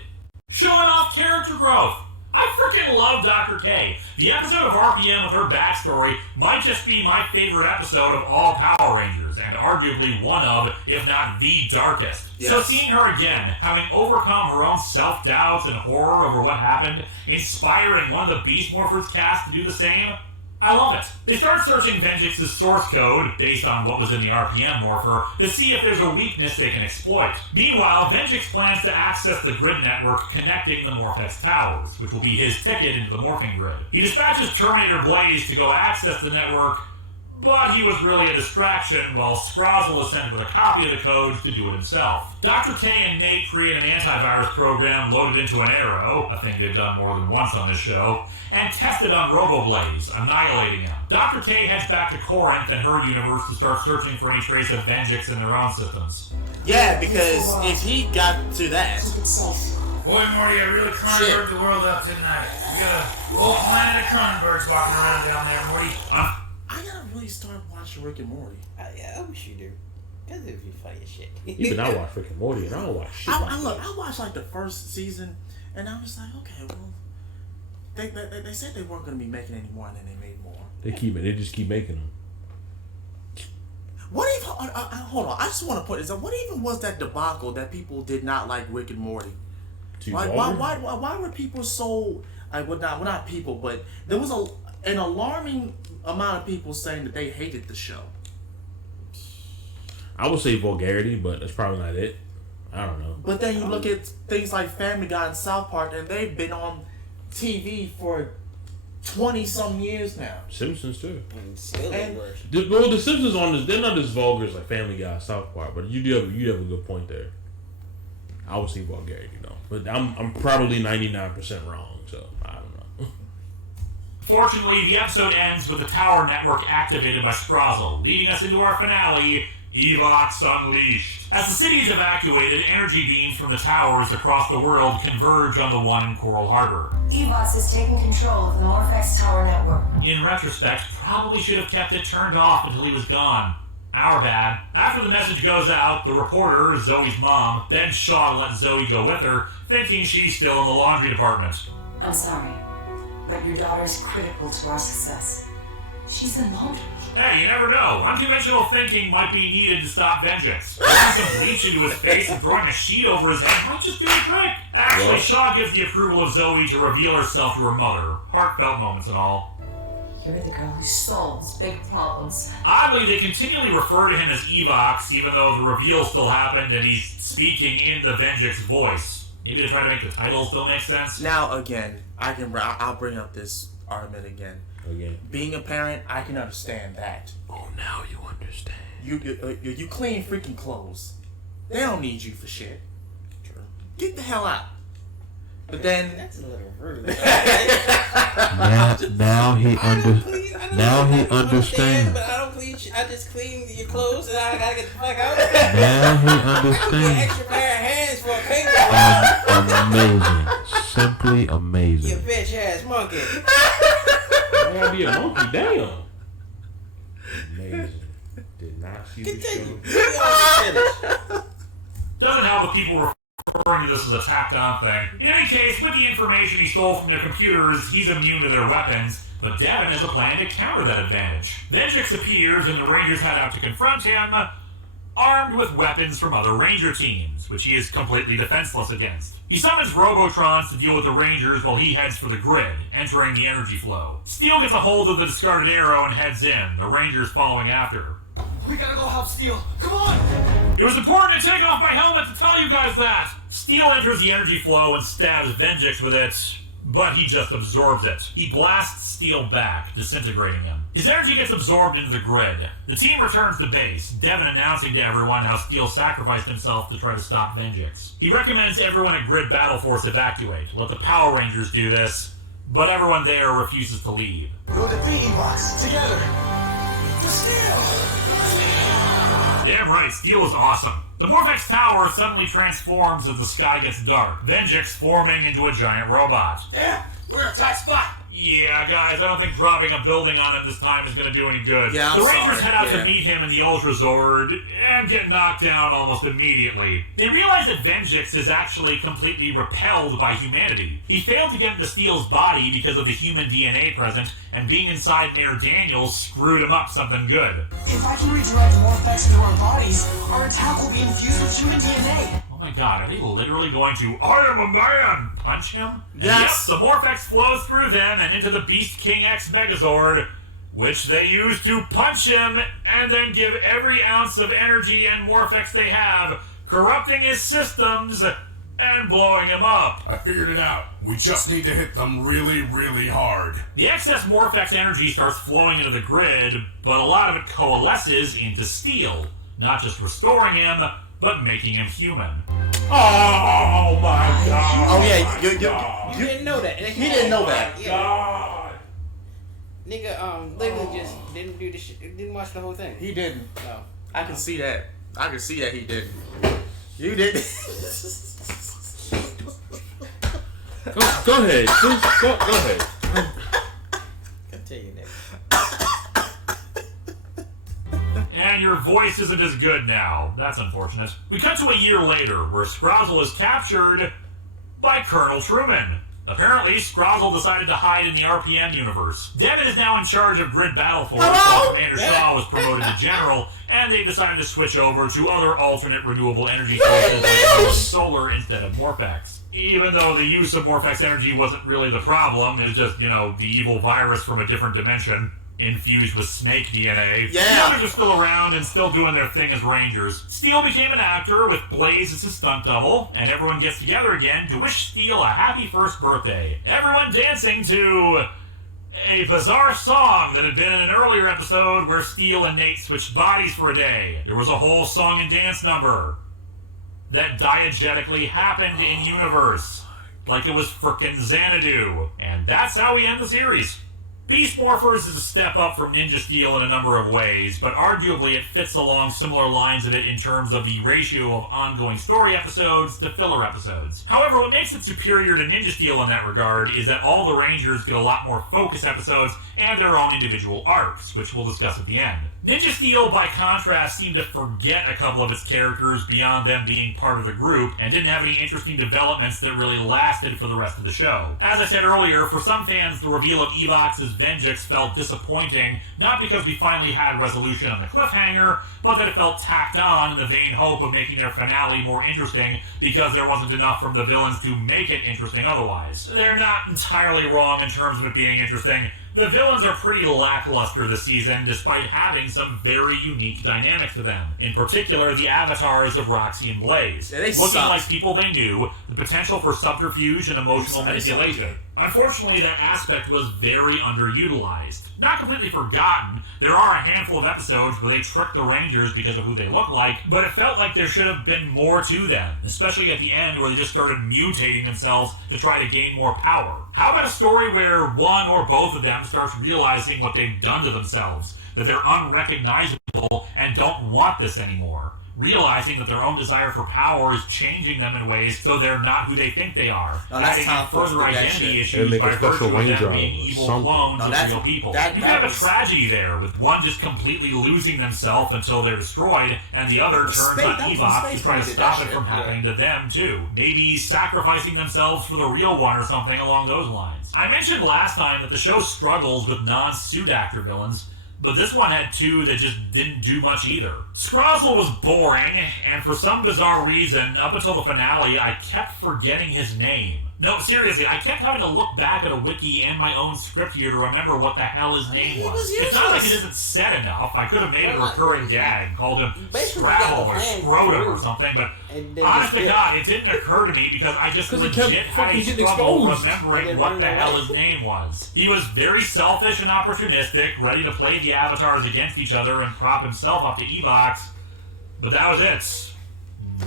Showing off character growth. I freaking love Dr. K. The episode of RPM with her backstory might just be my favorite episode of all Power Rangers, and arguably one of, if not the darkest. Yes. So seeing her again, having overcome her own self-doubts and horror over what happened, inspiring one of the Beast Morphers cast to do the same, I love it. They start searching Venjix's source code, based on what was in the RPM morpher, to see if there's a weakness they can exploit. Meanwhile, Venjix plans to access the grid network connecting the Morphex towers, which will be his ticket into the morphing grid. He dispatches Terminator Blaze to go access the network, but he was really a distraction while Scrozzle is sent with a copy of the code to do it himself. Dr. K and Nate create an antivirus program loaded into an Arrow, a thing they've done more than once on this show, and test it on Robo-Blaze, annihilating him. Dr. K heads back to Corinth and her universe to start searching for any trace of Venjix in their own systems. Yeah, because if he got to that, Keep it safe. Boy, Morty, I really Cronenberg the world up tonight. We got a whole planet of Cronenbergs walking around down there, Morty. I gotta really start watching Rick and Morty. Yeah, I wish you do. Because it would be funny as shit. Even I watch Rick and Morty, and I don't watch shit like that. I watched like the first season, and I was like, okay, well, they said they weren't gonna be making any more, and then they made more. They just keep making them. What even? Hold on, I just want to put this up. What even was that debacle that people did not like Rick and Morty? Like, why were people so? Well, not people, but there was an alarming amount of people saying that they hated the show. I would say vulgarity, but that's probably not it. I don't know. But then you look at things like Family Guy and South Park, and they've been on TV for 20-some years now. Simpsons too. Still And- worse. Well, the Simpsons on this, they're not as vulgar as like Family Guy, South Park, but you have a good point there. I would say vulgarity though, but I'm probably 99% wrong, so I don't know. Fortunately, the episode ends with the tower network activated by Scrozzle, leading us into our finale, Evox Unleashed. As the city is evacuated, energy beams from the towers across the world converge on the one in Coral Harbor. Evox is taking control of the Morphex tower network. In retrospect, probably should have kept it turned off until he was gone. Our bad. After the message goes out, the reporter, Zoe's mom, begs Shaw to let Zoe go with her, thinking she's still in the laundry department. I'm sorry, but your daughter's critical to our success. She's in laundry. Hey, you never know. Unconventional thinking might be needed to stop Venjix. Throwing some bleach into his face and throwing a sheet over his head might just do the trick. Actually, What? Shaw gives the approval of Zoe to reveal herself to her mother. Heartfelt moments and all. You're the girl who solves big problems. Oddly, they continually refer to him as Evox, even though the reveal still happened and he's speaking in the Venjix voice. Maybe to try to make the title still make sense? Now again, I'll bring up this argument again. Again. Being a parent, I can understand that. Oh, now you understand. You clean freaking clothes. They don't need you for shit. Get the hell out. But then That's a little rude. Now he understands. But I I just clean your clothes and I gotta get the fuck out? Now he Get an understands. extra pair of hands for a paintball. Amazing. Simply You amazing. bitch ass monkey. I gotta be a monkey, damn. Amazing. Did not see the Continue. show. Doesn't help if people referring to this as a tacked on thing. In any case, with the information he stole from their computers, he's immune to their weapons, but Devin has a plan to counter that advantage. Venjix appears and the Rangers head out to confront him, armed with weapons from other Ranger teams, which he is completely defenseless against. He summons Robotrons to deal with the Rangers while he heads for the grid, entering the energy flow. Steel gets a hold of the discarded arrow and heads in, the Rangers following after. We gotta go help Steel. Come on! It was important to take off my helmet to tell you guys that! Steel enters the energy flow and stabs Venjix with it, but he just absorbs it. He blasts Steel back, disintegrating him. His energy gets absorbed into the grid. The team returns to base, Devin announcing to everyone how Steel sacrificed himself to try to stop Venjix. He recommends everyone at Grid Battle Force evacuate, let the Power Rangers do this, but everyone there refuses to leave. We'll defeat Evox together. For Steel! Damn right, Steel is awesome. The Morphex Tower suddenly transforms as the sky gets dark, Venjix forming into a giant robot. Damn, we're in a tight spot. Yeah, guys, I don't think dropping a building on him this time is going to do any good. Yeah, the I'm Rangers sorry. head out Yeah. to meet him in the Ultra Zord and get knocked down almost immediately. They realize that Venjix is actually completely repelled by humanity. He failed to get into Steel's body because of the human DNA present, and being inside Mayor Daniels screwed him up something good. If I can redirect Morphex into our bodies, our attack will be infused with human DNA. Oh my god, are they literally going to, I am a man, punch him? Yes. Yep, the Morphex flows through them and into the Beast King X Megazord, which they use to punch him and then give every ounce of energy and Morphex they have, corrupting his systems and blowing him up. I figured it out. We just need to hit them really, really hard. The excess Morphex energy starts flowing into the grid, but a lot of it coalesces into Steel, not just restoring him, but making him human. Oh my god! Oh yeah, You didn't know that. He didn't know that. Yeah. God! Nigga, literally just didn't do the shit. Didn't watch the whole thing. He didn't. No. I can see that. I can see that he didn't. You didn't. Go ahead. Just go ahead. Continue, Nick. And your voice isn't as good now. That's unfortunate. We cut to a year later, where Scrozzle is captured by Colonel Truman. Apparently, Scrozzle decided to hide in the RPM universe. Devin is now in charge of Grid Battle Force, while Commander Shaw was promoted to General, and they decided to switch over to other alternate renewable energy sources like solar instead of Morphex. Even though the use of Morphex energy wasn't really the problem, it was just, the evil virus from a different dimension, infused with snake DNA. Yeah. The others are still around and still doing their thing as Rangers. Steel became an actor with Blaze as his stunt double, and everyone gets together again to wish Steel a happy first birthday. Everyone dancing to a bizarre song that had been in an earlier episode where Steel and Nate switched bodies for a day. There was a whole song and dance number that diegetically happened in universe, like it was frickin' Xanadu. And that's how we end the series. Beast Morphers is a step up from Ninja Steel in a number of ways, but arguably it fits along similar lines of it in terms of the ratio of ongoing story episodes to filler episodes. However, what makes it superior to Ninja Steel in that regard is that all the Rangers get a lot more focus episodes and their own individual arcs, which we'll discuss at the end. Ninja Steel, by contrast, seemed to forget a couple of its characters beyond them being part of the group, and didn't have any interesting developments that really lasted for the rest of the show. As I said earlier, for some fans, the reveal of Evox's Venjix felt disappointing, not because we finally had resolution on the cliffhanger, but that it felt tacked on in the vain hope of making their finale more interesting because there wasn't enough from the villains to make it interesting otherwise. They're not entirely wrong in terms of it being interesting. The villains are pretty lackluster this season, despite having some very unique dynamics to them. In particular, the avatars of Roxy and Blaze. Yeah, they looking sucked. like people they knew, the potential for subterfuge and emotional manipulation. Unfortunately, that aspect was very underutilized. Not completely forgotten, there are a handful of episodes where they trick the Rangers because of who they look like, but it felt like there should have been more to them, especially at the end where they just started mutating themselves to try to gain more power. How about a story where one or both of them starts realizing what they've done to themselves, that they're unrecognizable evil and don't want this anymore, realizing that their own desire for power is changing them in ways so they're not who they think they are, adding in further identity issues by virtue of them being evil clones of real people. You can have a tragedy there, with one just completely losing themselves until they're destroyed, and the other turns on Evox to try to stop it from happening to them too. Maybe sacrificing themselves for the real one or something along those lines. I mentioned last time that the show struggles with non-suit actor villains, but this one had two that just didn't do much either. Scrozzle was boring, and for some bizarre reason, up until the finale, I kept forgetting his name. No, seriously, I kept having to look back at a wiki and my own script here to remember what the hell his name was. It's not like it isn't said enough. I could have made a recurring gag, called him Scrabble or Scrotum or something, but honest to God, it didn't occur to me because I just legit had a struggle remembering what the hell his name was. He was very selfish and opportunistic, ready to play the avatars against each other and prop himself up to Evox, but that was it.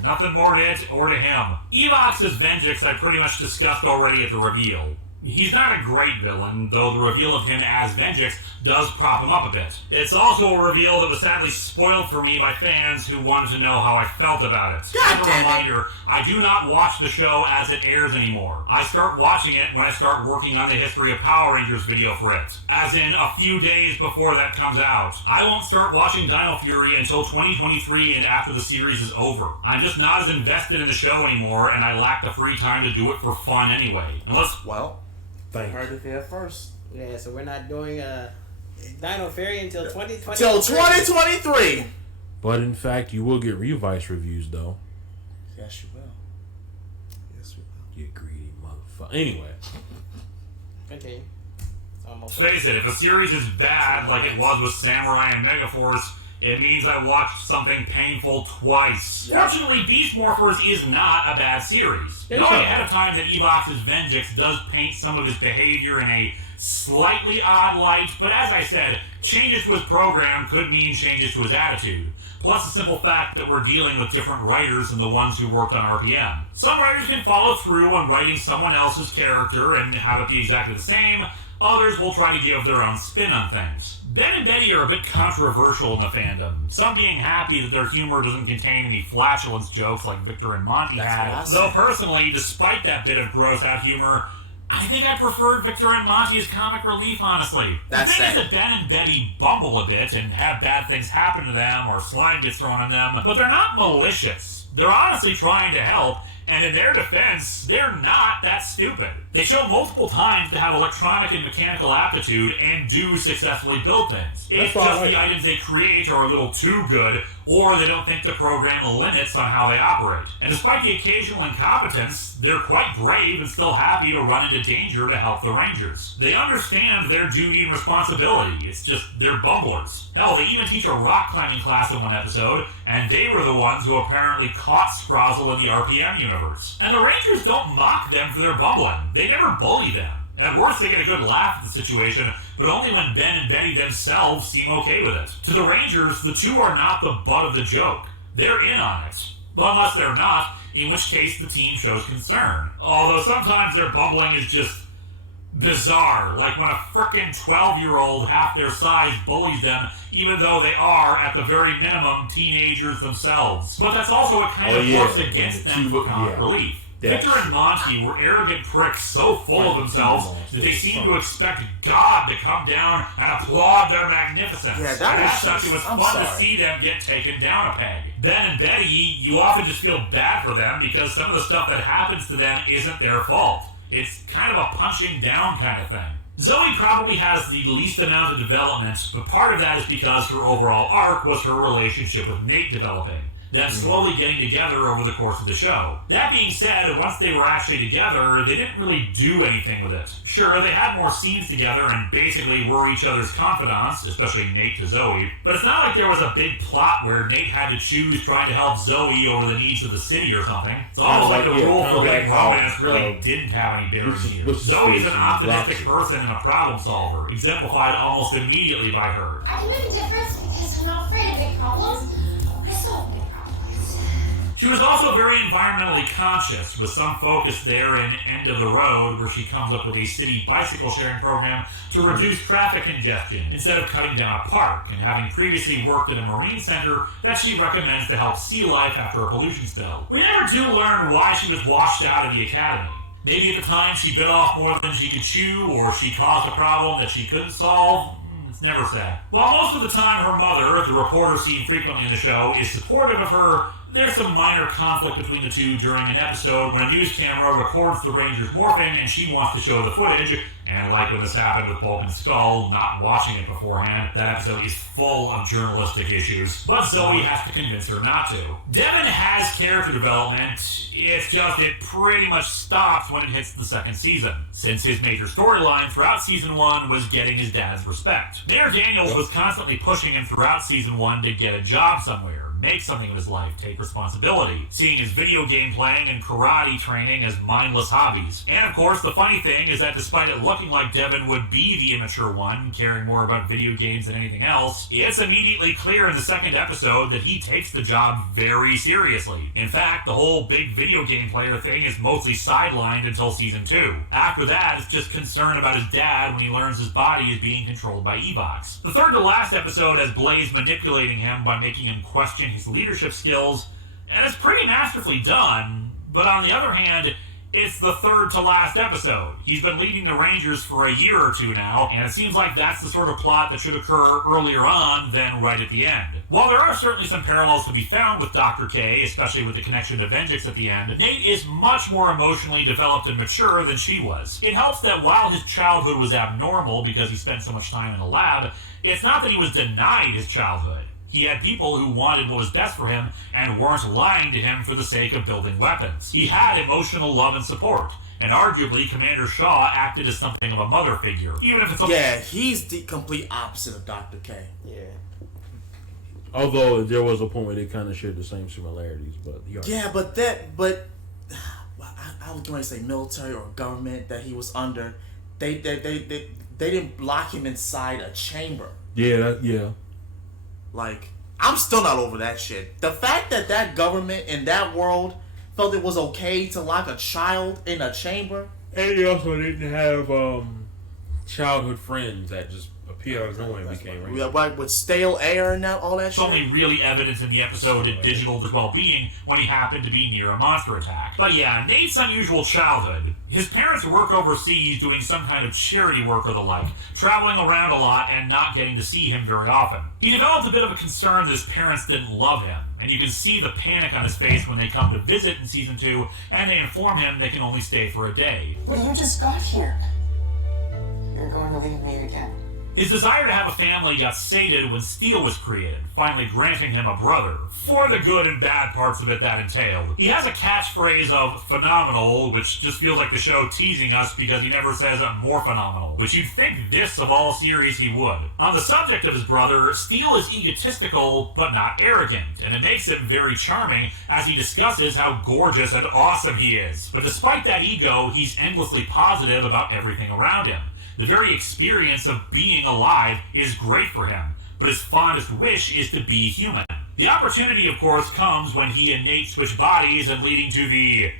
Nothing more to it or to him. Evox's vengeance I pretty much discussed already at the reveal. He's not a great villain, though the reveal of him as Vengeance does prop him up a bit. It's also a reveal that was sadly spoiled for me by fans who wanted to know how I felt about it. As a reminder, I do not watch the show as it airs anymore. I start watching it when I start working on the History of Power Rangers video for it. As in, a few days before that comes out. I won't start watching Dino Fury until 2023 and after the series is over. I'm just not as invested in the show anymore, and I lack the free time to do it for fun anyway. Unless, well, heard it there first. Yeah, so we're not doing Dino Fury until 2023. Till 2023. But in fact, you will get Revice reviews, though. Yes, you will. Yes, we will. You greedy motherfucker. Anyway. Okay. Face it, if a series is bad like it was with Samurai and Megaforce, it means I watched something painful twice. Yep. Fortunately, Beast Morphers is not a bad series. Knowing ahead of time that Evox's vengeance does paint some of his behavior in a slightly odd light, but as I said, changes to his program could mean changes to his attitude. Plus the simple fact that we're dealing with different writers than the ones who worked on RPM. Some writers can follow through on writing someone else's character and have it be exactly the same. Others will try to give their own spin on things. Ben and Betty are a bit controversial in the fandom, some being happy that their humor doesn't contain any flatulence jokes like Victor and Monty had. Though personally, despite that bit of gross-out humor, I think I preferred Victor and Monty as comic relief, honestly. The thing is that Ben and Betty bumble a bit and have bad things happen to them or slime gets thrown on them, but they're not malicious. They're honestly trying to help, and in their defense, they're not that stupid. They show multiple times to have electronic and mechanical aptitude and do successfully build things. It's just the items they create are a little too good, or they don't think the program limits on how they operate. And despite the occasional incompetence, they're quite brave and still happy to run into danger to help the Rangers. They understand their duty and responsibility. It's just they're bumblers. Hell, they even teach a rock climbing class in one episode, and they were the ones who apparently caught Scrozzle in the RPM universe. And the Rangers don't mock them for their bumbling. They never bully them. At worst, they get a good laugh at the situation, but only when Ben and Betty themselves seem okay with it. To the Rangers, the two are not the butt of the joke. They're in on it. Unless they're not, in which case the team shows concern. Although sometimes their bumbling is just bizarre, like when a frickin' 12-year-old half their size bullies them, even though they are, at the very minimum, teenagers themselves. But that's also what kind of works against them for comic relief. Victor and Monty were arrogant pricks so full of themselves that they seemed to expect God to come down and applaud their magnificence. And as such, it was fun to see them get taken down a peg. Ben and Betty, you often just feel bad for them because some of the stuff that happens to them isn't their fault. It's kind of a punching down kind of thing. Zoe probably has the least amount of development, but part of that is because her overall arc was her relationship with Nate developing. Them slowly getting together over the course of the show. That being said, once they were actually together, they didn't really do anything with it. Sure, they had more scenes together and basically were each other's confidants, especially Nate to Zoe, but it's not like there was a big plot where Nate had to choose trying to help Zoe over the needs of the city or something. It's almost like the rule forbidding romance really didn't have any bearing here. Zoe is an optimistic person and a problem solver, exemplified almost immediately by her. I can make a difference because I'm not afraid of big problems. I solve big problems. She was also very environmentally conscious, with some focus there in End of the Road, where she comes up with a city bicycle sharing program to reduce traffic congestion instead of cutting down a park, and having previously worked at a marine center that she recommends to help sea life after a pollution spill. We never do learn why she was washed out of the academy. Maybe at the time she bit off more than she could chew, or she caused a problem that she couldn't solve. It's never said. While most of the time her mother, the reporter seen frequently in the show, is supportive of her, there's some minor conflict between the two during an episode when a news camera records the Rangers morphing and she wants to show the footage. And like when this happened with Bulk and Skull, not watching it beforehand, that episode is full of journalistic issues. But Zoe has to convince her not to. Devin has character development, it's just it pretty much stops when it hits the second season, since his major storyline throughout season 1 was getting his dad's respect. Mayor Daniels was constantly pushing him throughout season 1 to get a job somewhere, make something of his life, take responsibility, seeing his video game playing and karate training as mindless hobbies. And of course, the funny thing is that despite it looking like Devin would be the immature one, caring more about video games than anything else, it's immediately clear in the second episode that he takes the job very seriously. In fact, the whole big video game player thing is mostly sidelined until season 2. After that, it's just concern about his dad when he learns his body is being controlled by Evox. The third to last episode has Blaze manipulating him by making him question his leadership skills, and it's pretty masterfully done, but on the other hand, it's the third to last episode. He's been leading the Rangers for a year or two now, and it seems like that's the sort of plot that should occur earlier on than right at the end. While there are certainly some parallels to be found with Dr. K, especially with the connection to Vengeance at the end, Nate is much more emotionally developed and mature than she was. It helps that while his childhood was abnormal because he spent so much time in the lab, it's not that he was denied his childhood. He had people who wanted what was best for him and weren't lying to him for the sake of building weapons. He had emotional love and support, and arguably Commander Shaw acted as something of a mother figure, even if it's Yeah, he's the complete opposite of Dr. K. Yeah. Although there was a point where they kind of shared the same similarities, but I was going to say military or government that he was under. They didn't lock him inside a chamber. Yeah. Like, I'm still not over that shit. The fact that that government in that world felt it was okay to lock a child in a chamber. And he also didn't have childhood friends that just appeared out of nowhere and became Rangers. Like with stale air and all that It's shit. only really evidence in the episode of Digital to well-being when he happened to be near a monster attack. But yeah, Nate's unusual childhood. His parents work overseas doing some kind of charity work or the like, traveling around a lot and not getting to see him very often. He developed a bit of a concern that his parents didn't love him, and you can see the panic on his face when they come to visit in season 2 and they inform him they can only stay for a day. But you just got here. You're going to leave me again. His desire to have a family got sated when Steel was created, finally granting him a brother, for the good and bad parts of it that entailed. He has a catchphrase of phenomenal, which just feels like the show teasing us because he never says more phenomenal, which you'd think this of all series he would. On the subject of his brother, Steel is egotistical but not arrogant, and it makes him very charming as he discusses how gorgeous and awesome he is. But despite that ego, he's endlessly positive about everything around him. The very experience of being alive is great for him, but his fondest wish is to be human. The opportunity, of course, comes when he and Nate switch bodies and leading to the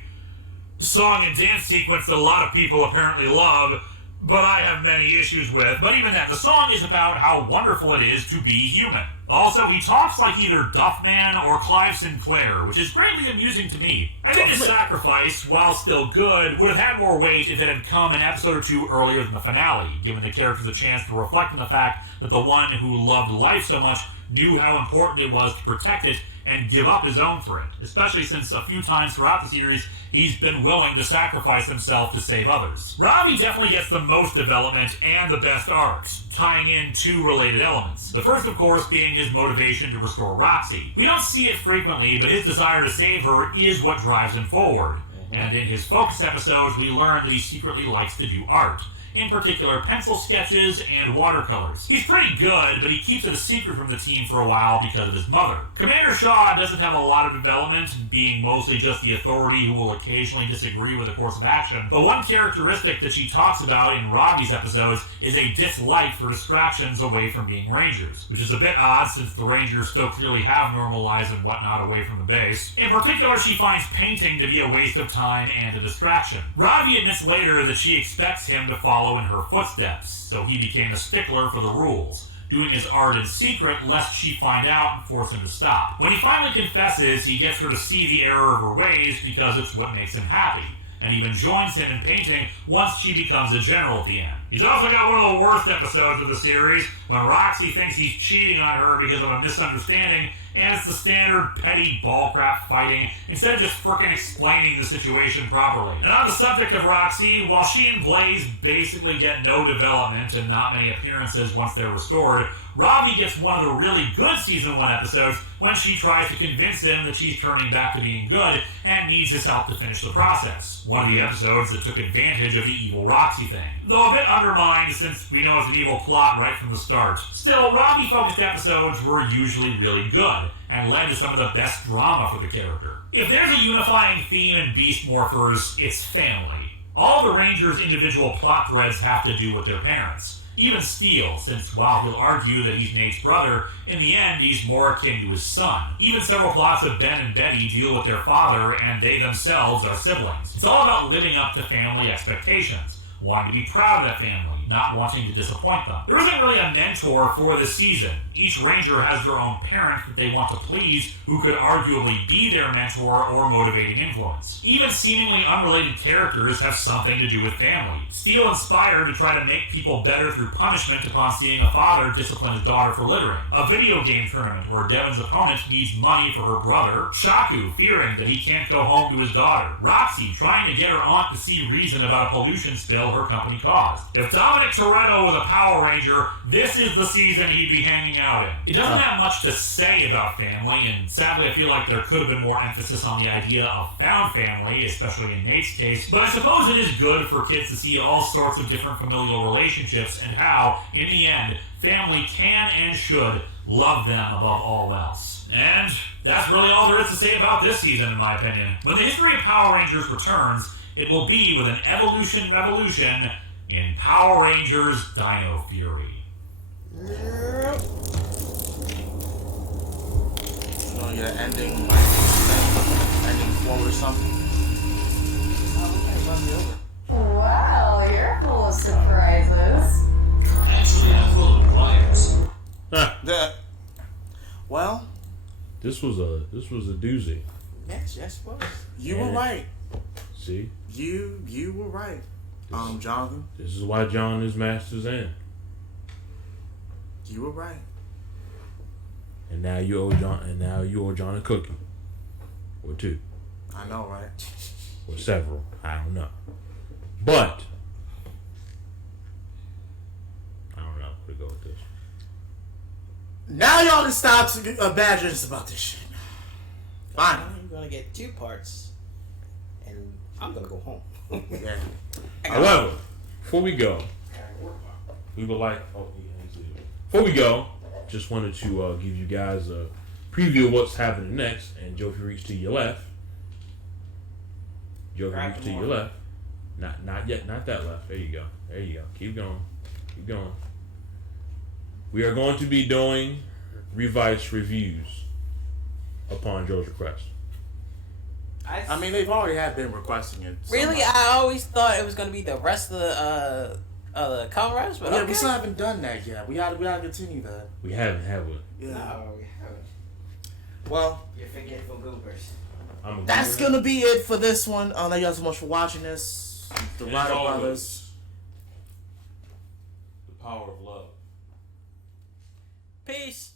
song and dance sequence that a lot of people apparently love, but I have many issues with. But even that, the song is about how wonderful it is to be human. Also, he talks like either Duffman or Clive Sinclair, which is greatly amusing to me. I think his sacrifice, while still good, would have had more weight if it had come an episode or two earlier than the finale, giving the characters a chance to reflect on the fact that the one who loved life so much knew how important it was to protect it and give up his own for it, especially since a few times throughout the series he's been willing to sacrifice himself to save others. Ravi definitely gets the most development and the best arcs, tying in two related elements. The first, of course, being his motivation to restore Roxy. We don't see it frequently, but his desire to save her is what drives him forward. And in his focus episodes, we learn that he secretly likes to do art. in particular pencil sketches and watercolors. He's pretty good, but he keeps it a secret from the team for a while because of his mother. Commander Shaw doesn't have a lot of development, being mostly just the authority who will occasionally disagree with the course of action, but one characteristic that she talks about in Robbie's episodes is a dislike for distractions away from being Rangers, which is a bit odd since the Rangers still clearly have normal lives and whatnot away from the base. In particular, she finds painting to be a waste of time and a distraction. Robbie admits later that she expects him to follow in her footsteps, so he became a stickler for the rules, doing his art in secret lest she find out and force him to stop. When he finally confesses, he gets her to see the error of her ways because it's what makes him happy, and even joins him in painting once she becomes a general at the end. He's also got one of the worst episodes of the series, when Roxy thinks he's cheating on her because of a misunderstanding, and it's the standard petty ballcraft fighting, instead of just frickin' explaining the situation properly. And on the subject of Roxy, while she and Blaze basically get no development and not many appearances once they're restored, Robbie gets one of the really good Season 1 episodes when she tries to convince him that she's turning back to being good and needs his help to finish the process. One of the episodes that took advantage of the evil Roxy thing. Though a bit undermined since we know it's an evil plot right from the start. Still, Robbie-focused episodes were usually really good and led to some of the best drama for the character. If there's a unifying theme in Beast Morphers, it's family. All the Rangers' individual plot threads have to do with their parents. Even Steel, since while he'll argue that he's Nate's brother, in the end he's more akin to his son. Even several plots of Ben and Betty deal with their father, and they themselves are siblings. It's all about living up to family expectations, wanting to be proud of that family, not wanting to disappoint them. There isn't really a mentor for this season. Each Ranger has their own parent that they want to please, who could arguably be their mentor or motivating influence. Even seemingly unrelated characters have something to do with family. Steel inspired to try to make people better through punishment upon seeing a father discipline his daughter for littering. A video game tournament where Devin's opponent needs money for her brother. Shaku fearing that he can't go home to his daughter. Roxy trying to get her aunt to see reason about a pollution spill her company caused. If Dominic Toretto was a Power Ranger, this is the season he'd be hanging out in. It doesn't have much to say about family, and sadly I feel like there could have been more emphasis on the idea of found family, especially in Nate's case, but I suppose it is good for kids to see all sorts of different familial relationships and how, in the end, family can and should love them above all else. And that's really all there is to say about this season, in my opinion. When the history of Power Rangers returns, it will be with an evolution revolution in Power Rangers Dino Fury. You want to get an ending, like, ending quote or something? Wow, you're full of surprises. Actually, I'm full of wires. Well, this was a doozy. Yes, was. You were right. See? You were right. Jonathan. This is why John is Master's End. You were right. And now you owe John a cookie. Or two. I know, right? Or several. I don't know. But I don't know where to go with this. Now y'all can stop badgering us about this shit. Fine. I'm gonna get 2 parts, and I'm gonna go home. Yeah. However, before we go, we would like. Before we go, just wanted to give you guys a preview of what's happening next. And Joe, if you reach to your left, Joe, if you reach to your left, not yet, not that left. There you go. Keep going. We are going to be doing revised reviews upon Joe's request. I mean, they've already been requesting it. Really, I always thought it was going to be the rest of the comrades, but yeah, okay. we still haven't done that yet. We gotta continue that. We haven't, have we? Yeah. No, we haven't. Well, You're forgetful goobers. That's gonna be it for this one. Thank you guys so much for watching this. The Ryder Brothers. The power of love. Peace.